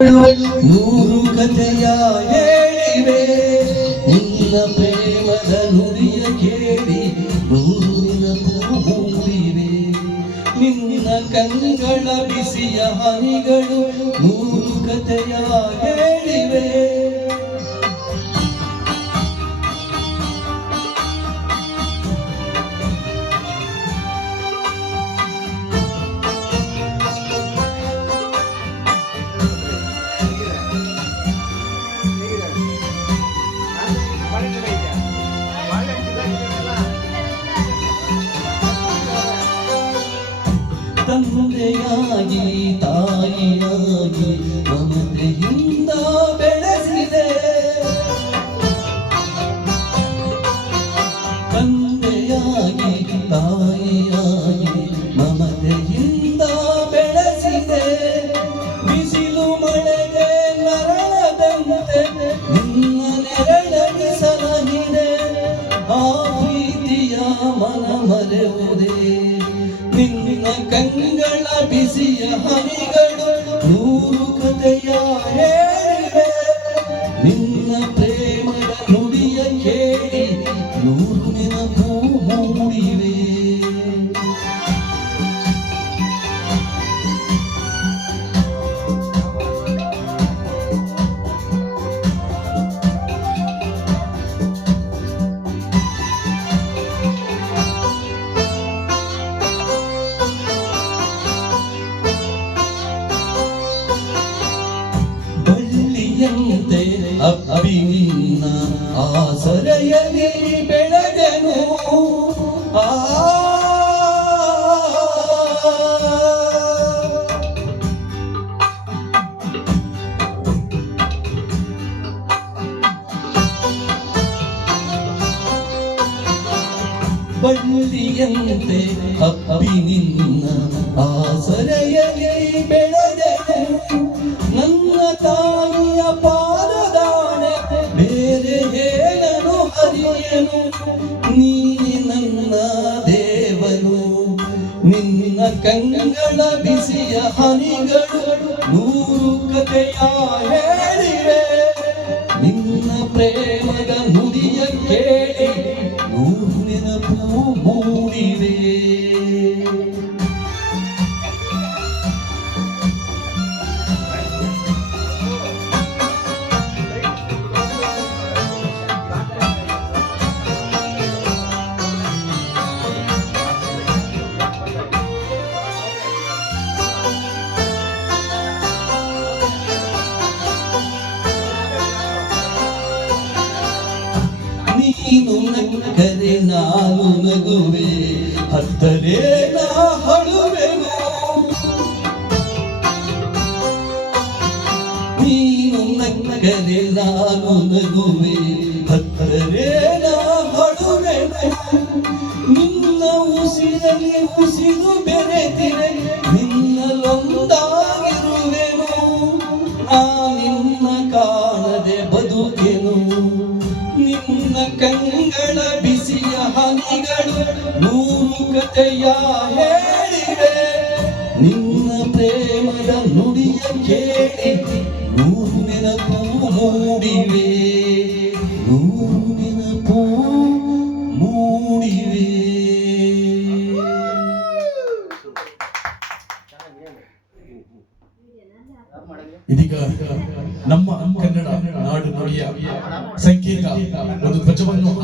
ನೂರು ಕಥೆಯ ಹೇಳಿವೆ. ನಿನ್ನ ಪ್ರೇಮದ ನುಡಿಯ ಕೇಳಿ ನೂರಿನ ಮೂಡಿವೆ ನಿನ್ನ ಕಣ್ಗಳ ಬಿಸಿಯ ಹನಿಗಳು ನೂರು ಕಥೆಯ ಹೇಳಿವೆ. ತಂದೆಯಾಗಿ ತಾಯಿಯಾಗಿ ಮಮತೆಯಿಂದ ಬೆಳೆಸಿದೆ. ತಂದೆಯಾಗಿ ತಾಯಿಯಾಗಿ ನಿನ್ನ ಕಂಗಳ ಬಿಸಿಯ ಹನಿಗಳು ಬಳ್ಳಿಯಂತೆ ಅಪ್ಪಿ ನಿನ್ನ ಆಸರೆಯಲ್ಲಿ ಬೆಳೆದೆನು ನನ್ನ ತಾಯಿಯ ಪಾದದಾನೆ, ಬೇರೆ ಹೇಳನು ಹರಿಯನು ನೀ ನನ್ನ ದೇವರು, ನಿನ್ನ ಕಂಗಳ ಬಿಸಿಯ ಹನಿಗಳು, ನೂರು ಕಥೆಯ ಹೇಳಿವೆ. ನೀನು ನಕ್ಕರೆ ನಾನು ನಗುವೆ ಹತ್ತರೆ ನಾ ಹಳುವೆ ನೀನು ನಕ್ಕರೆ ನಾನು ನಗುವೆ ಹತ್ತರೆ ನಾ ಹಳುವೆ ನಿನ್ನ ಉಸಿರಲ್ಲಿ ಉಸಿರು ಬೆರೆತಿರೆ ನಿನ್ನಲೊಂದಾಗಿರುವೆನು ಆ ನಿನ್ನ ಕಾಣದೆ ಬದುಕೆನು. ಕಂಗಳ ಬಿಸಿಯ ಹನಿಗಳು ನೂರು ಕಥೆಯ ಹೇಳಿವೆ. ನಿನ್ನ ಪ್ರೇಮದ ನುಡಿಯ ಕೇಳಿ ನೂರು ನೆನಪು ಮೂಡಿವೆ. ನೂರು ನೆನಪು ಮೂಡಿವೆ. ಇದೀಗ ನಮ್ಮ ಕನ್ನಡ ನಾಡು ನುಡಿಯ ಸಂಕೇತ, ಒಂದು জন্য